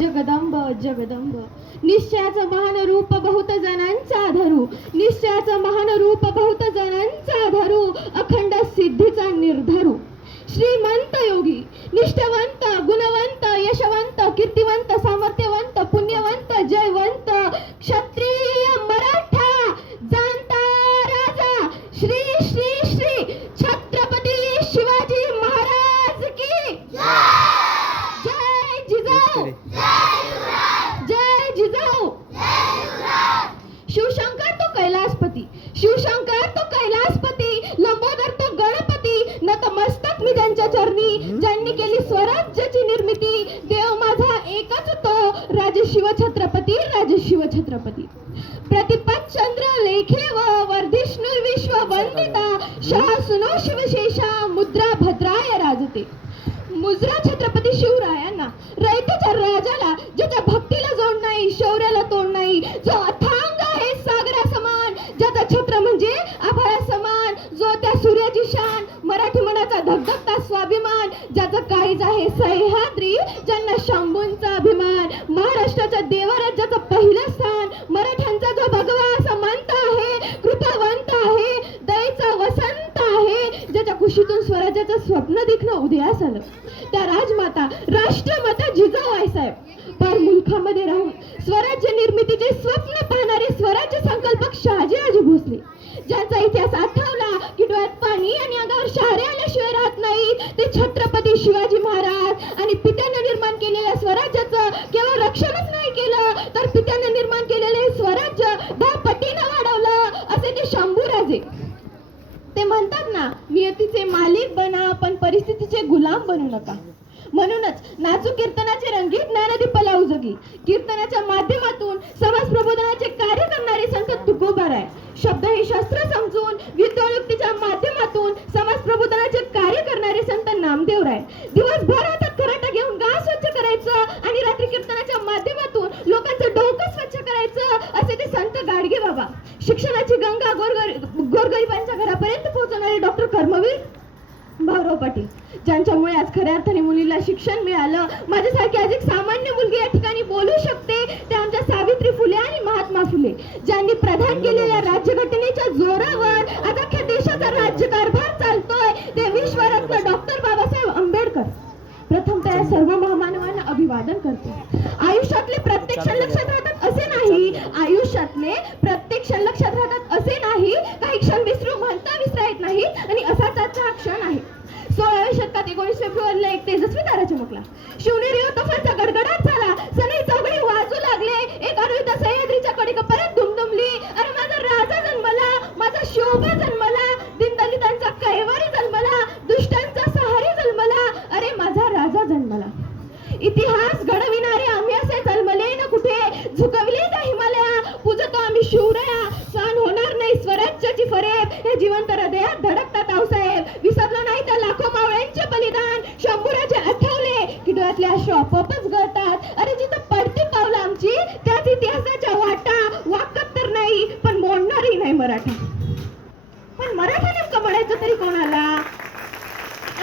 जगदंब जगदंब निश्चयाचं महान रूप बहुत जणांचा धरू, निश्चयाचं महान रूप बहुत जणांचा धरू, अखंड सिद्धीचा निर्धरू. श्रीमंत योगी निष्ठावंत गुणवंत यशवंत कीर्तिवंत सामर्थ्यवंत पुण्यवंत जयवंत क्षत्रिय मराठा जाणता राजा श्री श्री श्री छत्रपती शिवाजी महाराज की जय जिजाऊ जय जिजाऊ. शिवशंकर तो कैलासपती, शिवशंकर तो कैलासपती, लंबोदर तो गणपती, नतमस्तक मी त्यांच्या चरणी, ज्यांनी केली स्वराज्याची निर्मिती. देव माझा एकच तो राजे शिवछत्रपती, राजे शिवछत्रपती. प्रतिपत चंद्र लेखे व वर्धिष्णु विश्व वंदिता, शाह सुनो शिवशेषा मुद्रा भद्राय राजते. मुजरा छत्रपती शिवरायांना, रयतेच्या राजाला, ज्याच्या भक्तीला जोड नाही, शौर्याला तोड नाही, जो अथांग आहे सागरा समान, ज्याचा छत्र म्हणजे आभाळा समान, जो त्या सूर्याची शान, मराठी मनाचा धगधगता स्वाभिमान, ज्याचं काळीज आहे सह्याद्री, ज्यांना शंभूंचा अभिमान. महाराष्ट्राच्या देवराज्याचं पहिलं स्थान, मराठ्यांचा जो भगवा असा मंत आहे, कृपावंत आहे, दयेचा वसंत आहे, ज्याच्या कुशीतून स्वराज्याचं स्वप्न दिखणं उदयास आलं. त्या राजमाता राष्ट्रमाता जिजाऊ आईसाहेब पर मुलखामध्ये राहून स्वराज्य निर्मितीचे स्वप्न पाहणारे स्वराज्य संकल्पक शहाजीराजे भोसले, ज्यांचा इतिहास आठवला की डोळ्यात पाणी आणि अंगावर शहारे आल्याशिवाय राहत नाही, ते छत्रपती शिवाजी महाराज. आणि पित्यानं निर्माण केलेल्या स्वराज्याचं केवळ रक्षणच नाही केलं, तर पित्यानं निर्माण केलेले स्वराज्य 10 पटीनं वाढवलं, असे ते शंभूराजे. ते म्हणतात ना, नियतीचे मालिक बना पण परिस्थितीचे गुलाम बनू नका. म्हणूनच नाचू कीर्तनाचे रंगीत ज्ञानदीप लावू जगी. कीर्तनाच्या माध्यमातून समाज प्रबोधनाचे कार्य करणारे संत तुकोबाराय, शब्द हे शस्त्र समजून विद्यायुक्तीच्या माध्यमातून समाज प्रबोधनाचे कार्य करणारे संत नामदेवराय, दिवसभर हातात खराटा घेऊन गाव स्वच्छ करायचं आणि रात्री कीर्तनाच्या माध्यमातून लोकांचं डोकं स्वच्छ करायचं, असे ते संत गाडगे बाबा. शिक्षणाची गंगा गोरगरिबांच्या घरापर्यंत पोहोचणारे डॉक्टर कर्मवीर भाऊराव पाटील, ज्यांच्यामुळे आज खऱ्या अर्थाने मुलीला शिक्षण मिळालं. माझ्यासारखी आज एक सामान्य मुलगी या ठिकाणी बोलू शकते, ते आमच्या सावित्री फुले आणि महात्मा फुले, ज्यांनी प्रदान केलेल्या राज्यघटनेच्या जोरावर आज अख्ख्या देशाचा राज्यकारभार चालतोय. ते विश्वरत्न डॉक्टर बाबासाहेब आंबेडकर. प्रथमतः या सर्व महामानवांना अभिवादन करतो. आयुष्यातले प्रत्येक क्षण लक्षात राहतात असे नाही, आयुष्यातले प्रत्येक क्षण लक्षात राहतात असे नाही, काही क्षण म्हणता विसरा येत नाही, आणि असाच आजचा हा क्षण आहे. 16व्या शतकात 19 फेब्रुवारीला एक तेजस्वी तारा चमकला. शिवनेरी तोफांचा गडगडाट झाला, सनई चौघडी वाजू लागले, एक अनुयुद्ध सह्याद्रीच्या कडेपर्यंत दुमदुमली. अरे माझा राजा जन्मला, माझा शोभा जन्मला, दीनदलितांचा कैवारी जन्मला, दुष्टांचा सहारी जन्मला, अरे माझा राजा जन्मला. इतिहास घडविणारे आम्ही असे जन्मले न कुठे, झुकवले त्या हिमालया, पूजतो आम्ही शिवराया. सहन होणार नाही स्वराज्याची फरेब, हे जिवंत हृदयात धडकतात आऊसाहेब. विसरलो नाही त्या लाखो मावळ्यांचे बलिदान, शंभूराजे आठवले की डोळ्यातले अश्रू आपोआपच गळतात. अरे जिथं पडती पावलं आमची, त्याच इतिहासाच्या वाटा, वाकत तर नाही पण मोडणारही नाही मराठा. पण मराठा नेमकं म्हणायचं तरी कोणाला?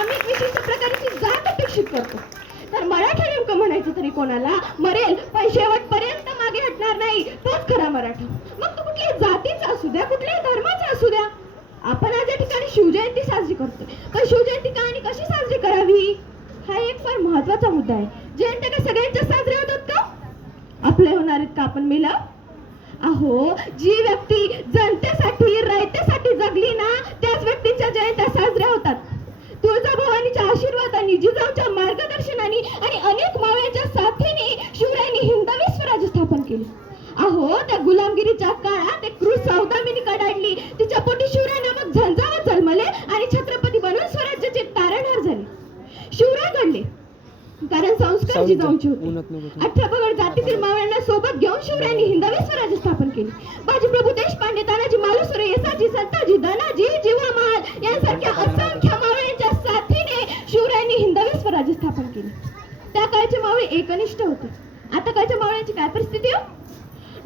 आम्ही एक विशिष्ट प्रकारची जात अपेक्षित करतो, तर मराठा नेमकं म्हणायचं तरी कोणाला? मरेल पण शेवटपर्यंत मागे हटणार नाही, तोच खरा मराठा. मग तो कुठल्याही जातीचा असू द्या, कुठल्याही धर्माचा असू द्या. आपण आज या ठिकाणी शिवजयंती साजरी करतोय, पण शिवजयंती का आणि कशी साजरी करावी, हा एक फार महत्वाचा मुद्दा आहे. जयंत्या काय सगळ्यांच्या साजऱ्या होतात का? आपले होणार आहेत का आपण मिलाव? अहो, जी व्यक्ती जनतेसाठी रयतेसाठी जगली ना, त्याच व्यक्तींच्या जयंत्या साजऱ्या होतात. तुळजाभवानीच्या आशीर्वादाने, जिजाऊच्या मार्गदर्शनाने आणि अनेक मावळ्यांच्या साथीने शिवरायांनी हिंदवी स्वराज्य स्थापन केले. अहो, त्या गुलामगिरीच्या काळात एक क्रूर सौदामिनी कडाडली, तिच्या पोटी शिवराय नामक झंझावात जन्मले आणि छत्रपती बनून स्वराज्याचे तारणहार झाले. शिवराय घडले कारण संस्कार जिजाऊंचे होते. 18 पगड जातीतील मावळ्यांना सोबत घेऊन शिवरायांनी हिंदवी स्वराज्य स्थापन केले. बाजीप्रभू देशपांडे, तानाजी मालुसरे, येसाजी, संताजी, धनाजी, जीवामाल यांसारख्या असंख्य मावळ्यांच्या साथीने शिवरायांनी हिंदवी स्वराज्य स्थापन केले. त्या काळचे मावळे एकनिष्ठ होते. आता काळच्या मावळ्यांची काय परिस्थिती हो?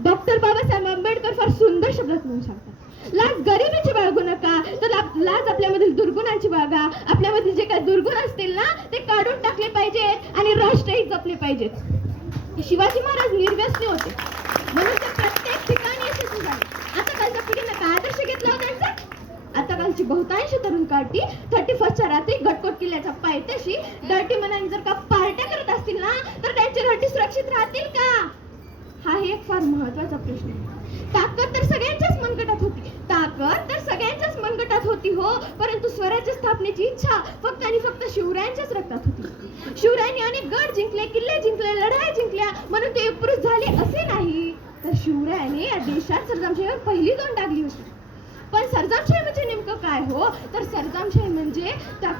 डॉक्टर बाबासाहेब आंबेडकर फार सुंदर शब्दात म्हणून सांगतात, लाज गरिबीची बाळगू नका, तर लाज आपल्यामधील दुर्गुणांची बाळगा. आपल्यामधील जे काही दुर्गुण असतील ना, ते काढून टाकले पाहिजेत आणि राष्ट्रही जपले पाहिजेत. शिवाजी महाराज निर्व्यसनी होते म्हणून ते प्रत्येक ठिकाणी यशस्वी झाले. आता कालच्या पिढीने काय आदर्श घेतला होता त्यांचा? आता कालची बहुतांश तरुण काठी 31च्या रात्री गटकोट किल्ल्याच्या पायथ्याशी डर्टी मनाने जर का पार्ट्या करत असतील ना, तर त्यांचे घरटी सुरक्षित राहतील का? हा एक फार महत्वाचा प्रश्न आहे. ताकद तर सगळ्यांच्याच मनगटात होती, ताकद तर सगळ्यांच्याच मनगटात होती हो, परंतु स्वराज्य स्थापनेची इच्छा फक्त आणि फक्त शिवरायांच्याच रक्तात होती. शिवरायांनी अनेक गड जिंकले, किल्ले जिंकले, लढाई जिंकल्या म्हणून ते पुरुष झाले असे नाही, तर शिवरायांनी या देशात सरंजामशाहीवर पहिली दोन टाकली होती. पण सरंजामशाही म्हणजे नेमकं काय हो? तर सरंजामशाही म्हणजे त्या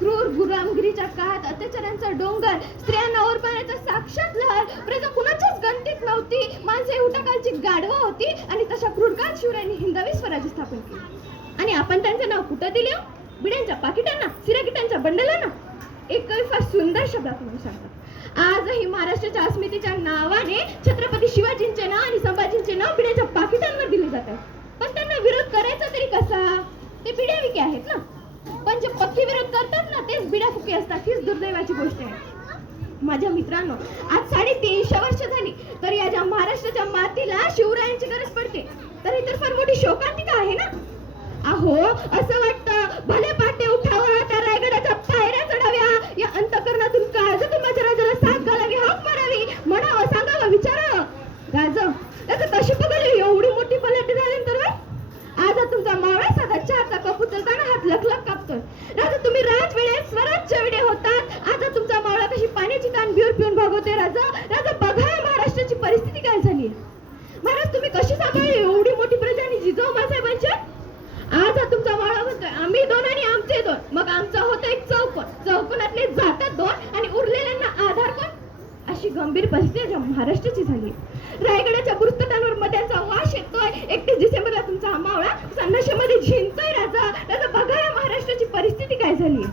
क्रूर गुलामगिरीच्या काळात अत्याचारांचा डोंगर, स्त्रियांना ओरबाळण्याचा साक्षात लहर, प्रजा कुणाच्याच गणतीत नव्हती, माणसे उठाकालची गाढवं होती आणि तशा क्रूर काळात शिवरायांनी हिंदवी स्वराज्य स्थापन केले. आणि आपण त्यांचं नाव कुठं दिले? बिड्यांच्या पाकिटांना, सिराकिटांच्या बंडलांना? एक कवी फार सुंदर शब्दात म्हणून सांगतात, आजही महाराष्ट्राच्या अस्मितेच्या नावाने छत्रपती शिवाजींचे नाव आणि संभाजींचे नाव बिड्यांच्या पाकिटांवर दिले जातात. पण त्यांना विरोध करायचा तरी कसा? ते बिड्या विके आहेत ना. पण जे पक्के विरोध करतात ना, तेच बिड्या फुके असतात. हीच दुर्दैवाची गोष्ट आहे. माझ्या मित्रांनो, आज 350 वर्ष झाली तर या ज्या महाराष्ट्राच्या मातीला शिवरायांची गरज पडते, तर ही तर फार मोठी शोकांतिका आहे ना. अहो, असं वाटतं भले पाटे उठावा, त्या रायगडाच्या पायऱ्या चढाव्या, या अंतःकरणातून काळजातून माझ्या राजाला साथ घालावी, हाक मारावी, म्हणावं, सांगावं, विचारावं. राजा तशी बघायला एवढी मोठी पलटी झाल्यानंतर आज तुमचा मावळा साधा चहाचा कप उचलताना हात लखलख कापतोय. राजा तुम्ही राजवेळेत स्वराज्य वेडे होतात, आज तुमचा मावळा कशी पाण्याची ताण बिऊर पिऊन भागवते. राजा बघा महाराष्ट्राची परिस्थिती काय झाली. महाराज तुम्ही कशी सांभाळली एवढी मोठी प्रजा आणि जिजाऊ मासाहेबांच्या? आज तुमचा मावळा म्हणतोय आम्ही दोन आणि आमचे दोन, मग आमचा होता एक चौकोन, चौकोनातले जातात दोन आणि उरलेल्यांना आधार कोण? अशी गंभीर परिस्थिती महाराष्ट्राची झाली. रायगडाच्या बुरुजतटांवर मध्यांचा वास येतोय. 31 डिसेंबरला तुमचा मावळा संन्याशामध्ये झिंजतोय. राजा बघा या महाराष्ट्राची परिस्थिती काय झाली.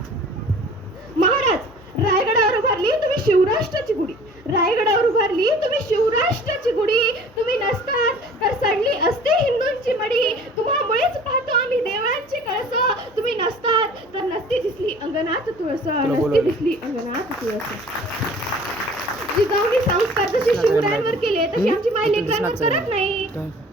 महाराज रायगडावर उभारली तुम्ही शिवराष्ट्राची गुढी, रायगडावर उभारली तुम्ही शिवराष्ट्राची गुढी. तुम्ही नसतात तर सडली असते हिंदूंची मडी. तुम्हामुळेच पाहतो आम्ही देवळांची कळस. तुम्ही नसतात तर नसती दिसली अंगणात तुळस, नसती दिसली अंगणात तुळस. जिजाऊनी संस्कार जसे शिवरायांवर केले तशी आमची माय लेकरांवर करत नाही.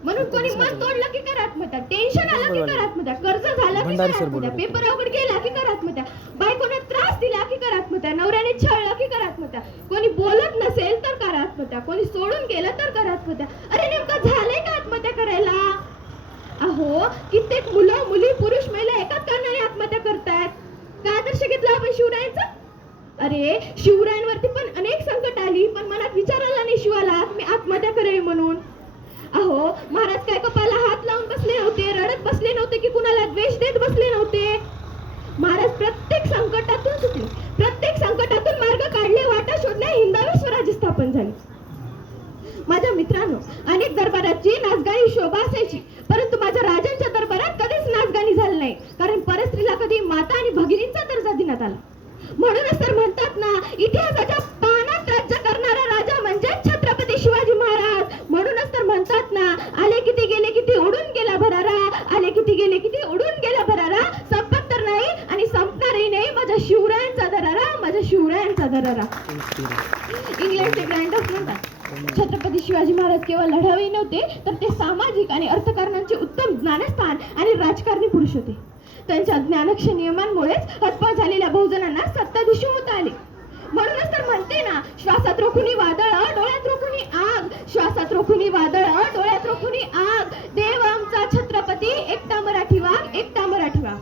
म्हणून कोणी मन तोडलं की करा आत्महत्या, टेन्शन आलं की करा आत्महत्या, कर्ज झालं की करा आत्महत्या, पेपर अवघड गेला की करा आत्महत्या, बायकोने त्रास दिला की करा आत्महत्या, नवऱ्याने छळलं की करा आत्महत्या, कोणी बोलत नसेल तर करा आत्महत्या, कोणी सोडून गेलं तर करा आत्महत्या. अरे नेमकं झालंय का आत्महत्या करायला? अहो, कित्येक मुलं मुली पुरुष महिला एकाच कारणाने आत्महत्या करतायत. काय आदर्श घेतला आपण शिवरायांचा? अरे शिवरायांवरती पण अनेक संकट आली, पण मनात विचार आला नाही शिवाला मी आत्महत्या करावी म्हणून. अहो महाराज काय कपाला हात लावून बसले नव्हते, रडत बसले नव्हते की कुणाला द्वेष देत बसले नव्हते. महाराज प्रत्येक संकटातून सुटले, प्रत्येक संकटातून मार्ग काढले, वाटा शोधल्या, हिंदवी स्वराज्य स्थापन झाले. माझ्या मित्रांनो, अनेक दरबाराची नाचगाणी शोभा असायची, परंतु माझ्या राजांच्या दरबारात कधीच नाचगाणी झाली नाही, कारण परस्त्रीला कधी माता आणि भगिनींचा दर्जा देण्यात आला. म्हणूनच तर म्हणतात ना, इतिहासाच्या पानात राज्य करणारा राजा म्हणजे छत्रपती शिवाजी महाराज. म्हणूनच तर म्हणतात ना, आले किती गेले किती उडून गेला भरारा, आले किती गेले किती उडून गेला भरारा, संपत तर नाही आणि संपणारही नाही माझ्या शिवरायांचा दरारा, माझ्या शिवरायांचा दरारा. इंग्लंडचे ग्रँडर्स म्हणतात, छत्रपती शिवाजी महाराज केवळ लढावे नव्हते, तर ते सामाजिक आणि अर्थकारणांचे उत्तम ज्ञानस्थान आणि राजकारणी पुरुष होते. त्यांच्या ज्ञानक्ष नियमांमुळेच हतबल झालेल्या बहुजनांना सत्ताधीशी होता आले. म्हणूनच तर म्हणते ना, श्वासात रोखुनी वादळ डोळ्यात रोखुनी आग, श्वासात रोखुनी वादळ डोळ्यात रोखुनी आग, देव आमचा छत्रपती एकटा मराठी वाघ, एकटा मराठी वाघ.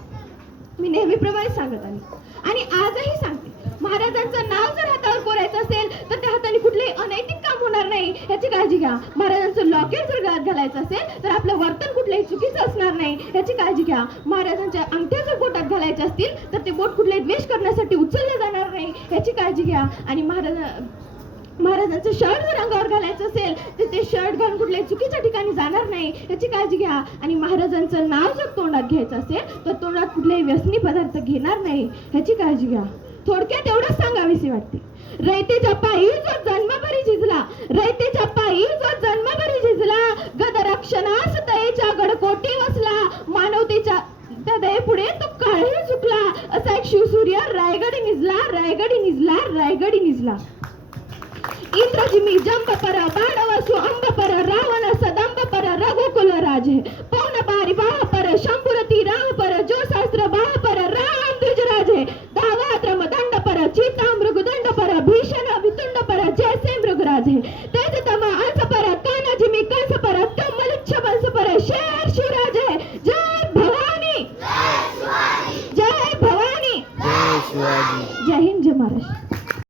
मी नेहमीप्रमाणे सांगत आले आणि आजही सांगते, महाराजांचं नाव जर हातावर कोरायचं असेल तर त्या हाताने कुठलेही अनैतिक काम होणार नाही याची काळजी घ्या. महाराजांचं लॉकेट जर गळ्यात घालायचं असेल तर आपलं वर्तन कुठलंही चुकीचं असणार नाही याची काळजी घ्या. महाराजांच्या अंगठ्या जर बोटात घालायच्या असतील तर ते बोट कुठल्याही द्वेष करण्यासाठी उचलले जाणार नाही याची काळजी घ्या. आणि महाराजांचं शर्ट जर अंगावर घालायचं असेल तर ते शर्ट घालून कुठल्याही चुकीच्या ठिकाणी जाणार नाही याची काळजी घ्या. आणि महाराजांचं नाव जर तोंडात घ्यायचं असेल तर तोंडात कुठलेही व्यसनी पदार्थ घेणार नाही याची काळजी घ्या. थोडक्यात एवढंच सांगावीशी वाटते. रयतेच्या पायी जो जन्मभरी झिजला, रयतेच्या पायी जो जन्मभरी झिजला, गदरक्षणास दयेच्या गडकोटी वसला, मानवतेच्या त्या दयेपुढे तो काळही चुकला, असा एक शिवसूर्य रायगडी निजला, रायगडी निजला, रायगडी निजला. इंद्रजी मी जंब पर बाणवसु अंब पर रावण सदंब पर रघुकुल राजे पौन बारी बाह पर शंभुरती राह पर जो शास्त्र बाह पर राम द्विज राजे दावाद्रम दंड पर चीता मृगदंड पर भीषण वितुंड पर जैसे मृगराजे तेज तम अंश पर कान जिमी कंस पर कमलच्छ वंश पर शेर शिवराजे जय भवानी जय भवानी जय शिवाजी. जय हिंद जय महाराष्ट्र.